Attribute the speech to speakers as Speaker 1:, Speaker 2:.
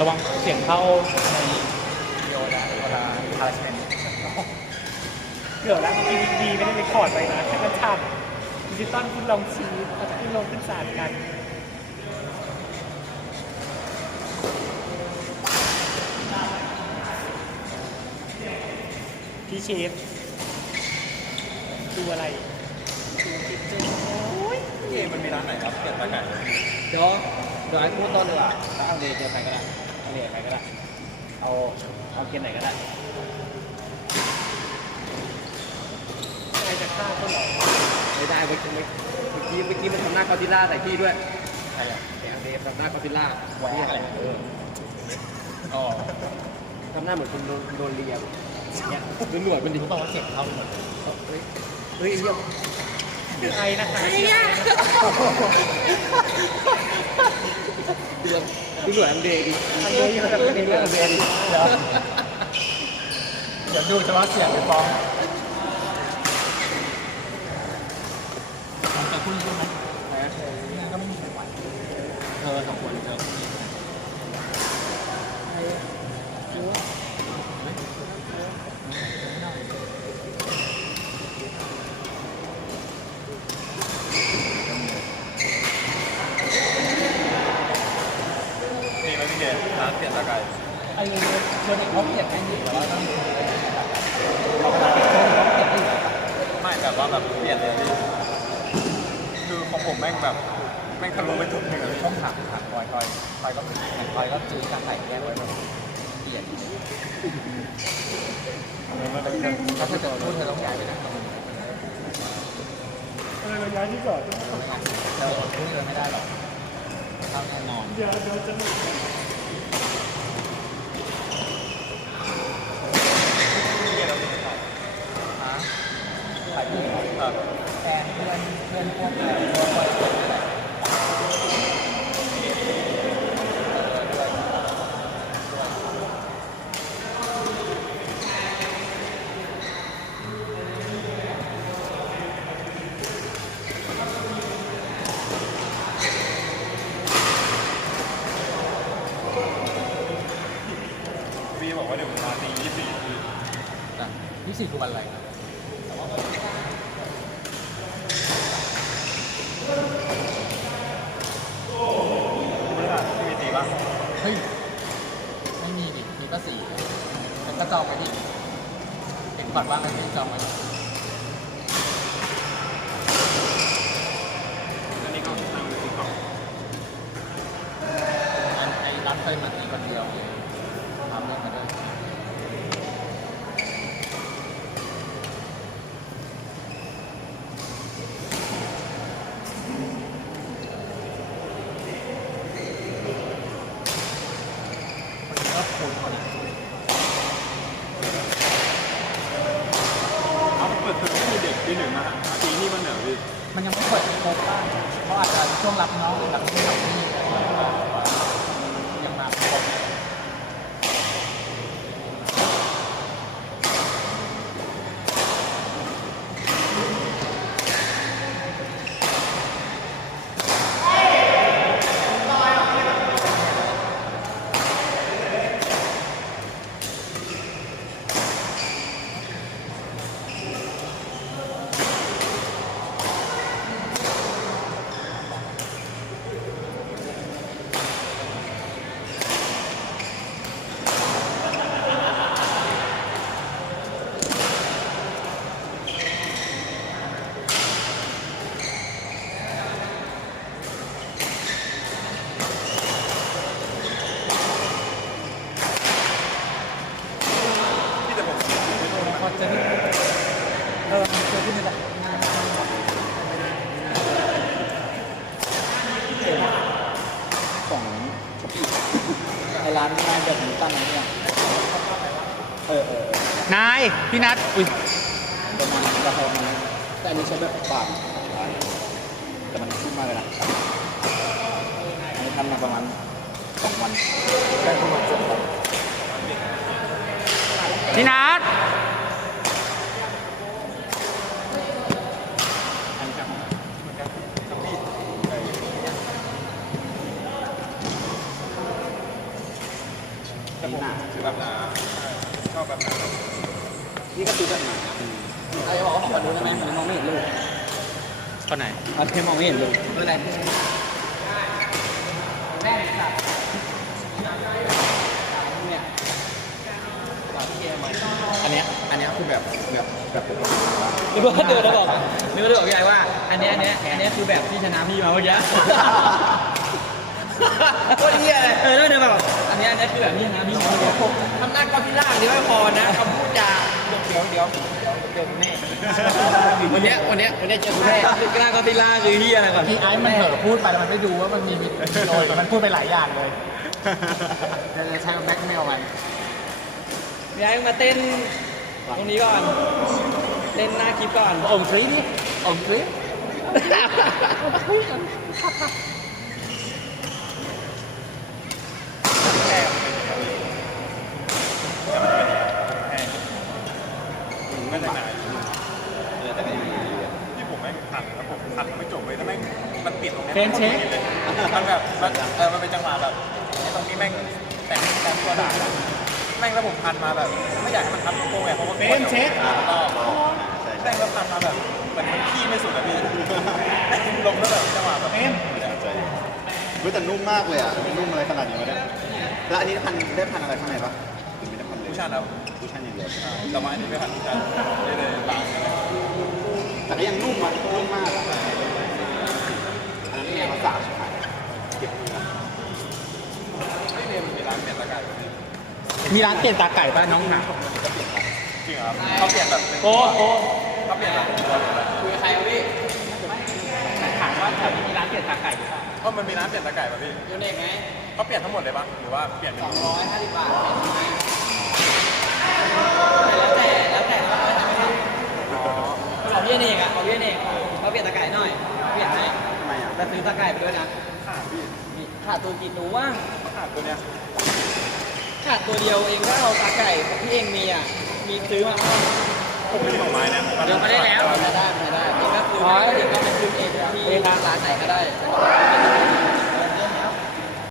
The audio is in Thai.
Speaker 1: ระวังเสียงเข้า
Speaker 2: โยนะเวลาพาราชเมน
Speaker 1: เกือบแล้วเมื่อกี้ดีไม่ได้ไปคอร์ดไปนะแค่กระชับดิจิตอลคุณลองชี้แล้วขึ้นลงขึ้นศาลกันพี่เชฟดูอะไรดูคลิปเจอโอ้ย
Speaker 2: เกมมันมีร้านไหนครับเปลี่ยนไปไหน
Speaker 3: เดี๋ยว เดี๋ยวไอ้พูดต้นดีกว่าแล้วเอาเดย์เจอใครก็ได้เอาเดย์ใครก็ได้ เอาเอาเกมไหนก็ได้
Speaker 1: ใครจะฆ่าก็หรอ
Speaker 3: ไม่ได้เมื่อกี้เมื่อกี้เมื่อกี้มันทำหน้ากอซิลล่าใส่พี่ด้วย
Speaker 2: ใครอะ
Speaker 3: ไอ้อันเดย์ทำหน้ากอซิลล่า
Speaker 2: แหวกอะไร
Speaker 3: เออ
Speaker 2: อ๋อ
Speaker 3: ทำหน้าเหมือนคนโดนโดนเลียเนี่ยดูหนวดมันดิ
Speaker 2: รู้ป่าวว่าเสียงเข้าหมด
Speaker 3: เฮ้ยเฮ้ยไอ้เหี้ย
Speaker 1: คือไอนะคะ
Speaker 3: ดูดูหนวดอันเดย์ดิ
Speaker 1: อันเดย์อยู่กับอันเดย์อยู่กับอันเดย์
Speaker 2: เดี๋ยวเดี๋ยวดูจะว่าเสียงไปฟ้องมันจะคุ้นใช่ไหมเนี่ยก็ไม่มีใครไหวเธอสองคนเจอ คนนี้นี่ไม่พี่เกศร้านเปลี่ยนตะไคร้
Speaker 1: ไอเดย์เดย์เขาเปลี่ยนให้หนิ
Speaker 2: แต่ว่าต้องไม่แบบว่าแบบเปลี่ยนเลยพี่คือของผมแม่งแบบแม่งทะลุไปจุดหนึ่งเลยช่องถังถังคอยคอยคอยก็คอยก็จื้อกางไก่แยกไว้แบบเปลี่ยนถ้าเธอจะพูดเธอต้องย้ายไปนะ
Speaker 1: เออระยที่ก่อน
Speaker 2: เธออดพูดเธอไม่ได้หรอกเข้าแน่นอน
Speaker 1: เดี๋ยวเดี๋ยวจะหลุด
Speaker 2: ฮะใครพูด แบบแฟนเพื่อนเพื่อนพวกแฟนพวกคนอื่นนั่นแหละพี่บอกว่าเดี๋ยวมาตียี่สี่คือ ยี่สี่คือวันอะไรครับฤหัสพี่มีตี ป่ะ
Speaker 4: เฮ้ย ไม่มีดิ มีก็สี่มันก็จองไปดิเห็นพอดว่างแล้วไม่จองไว้
Speaker 2: อันนี้ก็นั่งดูติ๊กต็อก
Speaker 4: อันไอ้รัดเคยมาตีคนเดียวทำเรื่องมาด้วย
Speaker 2: คนก็คูณคนนี้เอาเปิดเทอมให้เด็กปีหนึ่งมาปีนี้มันเหนือพี่
Speaker 4: มันยังไม่เปิดครบบ้างเขาอาจจะช่วงรับน้องหรือรับที่แบบนี่งมาไม่ครบ
Speaker 2: พี่แต่ผมไม่รู้นะ
Speaker 4: พอเจอที่เออเจอที่นี่แหละ
Speaker 3: ของไอ้ ร้านงานแบบนี้ตั้งนั้นเนี่ยเออเออเออนา
Speaker 1: ย พี่นัทอุ้ย
Speaker 3: ประมาณราคาประมาณนั้นแต่อันนี้ใช้แบบบาทแต่มันขึ้นมากเลยนะอันนี้ทำมาประมาณสองวันได้ประมาณสองวัน
Speaker 1: พี่นัท
Speaker 5: อันนี้หนา
Speaker 4: คือแบบหนาชอบแบบหนา
Speaker 5: นี่ก็ซื้อแบบหนา
Speaker 6: เราจะบอกว่าขอดูได้ไหมผมมองไม่เห็นลูก
Speaker 2: คนไหน
Speaker 5: อันนี้มองไม่เห็นเลย
Speaker 6: ไม่เป็นไรแม่สัตว์เนี่ยต่อที่เกมมา
Speaker 5: อันเนี้ยอันเนี้ยคือแบบแบบแบบปกติ
Speaker 6: นึกว่าเดินแล้วบอกนึกว่าเดินบอกพี่ไอ้ว่า อันเนี้ยอันเนี้ยอันเนี้ยคือแบบที่ชนะพี่มาเมื่อกี้ โคตรเหี้ยเลยเออแล้วเดินมาแบบอันเนี้ยอันเนี้ยคือแบบที่ชนะพี่มาเมื่อกี้ทำหน้ากอพิล่านี่ไม่พอนะคำพูดจาเดี๋ยวเดี๋ยวเดี๋ยวเดี๋ยวแน่วันเนี้ยวันเนี้ยวันเนี้ยเจอกูแน่กล้ากอพิล่าคือเหี้ยอะไรก่อน
Speaker 2: พี่ไอ้มันเผลอพูดไปแล้วมันไม่ดูว่ามันมีวิดีโอมันพูดไปหลายอย่างเลยจะใช้แบ็คเมลมัน
Speaker 6: พี่ไอ้มาเต้นตรงนี้ก่อนเต้นหน้าคลิปก่อน
Speaker 2: อมทรีนี่อมทรี
Speaker 4: ไม่ได้หนาที่ผมแม่งทันแล้วผมทันไม่จบเลยแล้วแม่งมันปิดตรงนี้มันแบบมันเออมันเป็นจังหวะแบบตรงนี้แม่งแต่งแต่งตัวด่าแม่งแล้วผมพันมาแบบไม่อยากให้มันทันโกงไงเพราะว่าแม่งแล้วพันมาแบบเหมือนมันขี้ไม่สุดอะพี่ลงแล้วแบบจังหวะแบบ
Speaker 2: เอ็ม
Speaker 5: เฮ้ยแต่นุ่มมากเลยอะนุ่มอะไรขนาดนี้วะเนี่ยแล้วอันนี้พันได้พันอะไรข้างในปะหรือไม่ได้พันเลย
Speaker 4: ผู้ชายเรา
Speaker 5: ผู้ชายอย่างเดียว
Speaker 4: แต่ว่าอันนี้ไม่พันผู้ชายไม่ได้ล้าง
Speaker 5: แต่ก็ยังนุ่มอะนุ่มมากอะอันนั้นแนวภาษาใช่ไหมเก็บเงิน
Speaker 4: ไม่เรียนมันมีร้านเปลี่ยนตะกายแบบนี้
Speaker 2: มีร้านเปลี่ยนตาไก่ป่ะน้องหนา
Speaker 4: จริงเหรอครับเขาเปลี่ยนแบบเป็น
Speaker 2: โอ้โห
Speaker 4: เขาเปลี่ยนแบบ
Speaker 6: คุยกับใครวะพี่
Speaker 2: ถามว่าแถวนี้มีร้านเปลี่ยนตาไก่หรือเปล่า
Speaker 4: เออมันมีร้านเปลี่ยนตะกายแบบพี่
Speaker 6: ยูเน็กไหม
Speaker 4: เขาเปลี่ยนทั้งหมดเลยปะหรือว่าเปลี่ยนเป็น
Speaker 6: สองร้อยห้าสิบบาทเป็นไหมแล้วแต่แล้วแต่เราจะไม่ได้ของพี่เนกอะของพี่เนกเขาเปลี่ยนตะไคร้หน่อย เปลี่ยนให้
Speaker 5: ทำไมอะ
Speaker 6: แต่ซื้อตะไคร้ไปด้วยนะ
Speaker 4: ขาดพี่
Speaker 6: นี่ขาดตัวกินหนูว่า
Speaker 4: ขาดตัวเนี้ย
Speaker 6: ขาดตัวเดียวเองก็เอาตะไคร้ที่เองมีอะ มีซื้อมา
Speaker 4: ผมมีของไม้เนี่ย
Speaker 6: เดี๋ยวมาได้แล้วไม่ได้ไม่ได้เองก็คือไม่ได้เองก็เป็นซื้อเองที่ร้านไหนก็ได้แต่ก็เป็น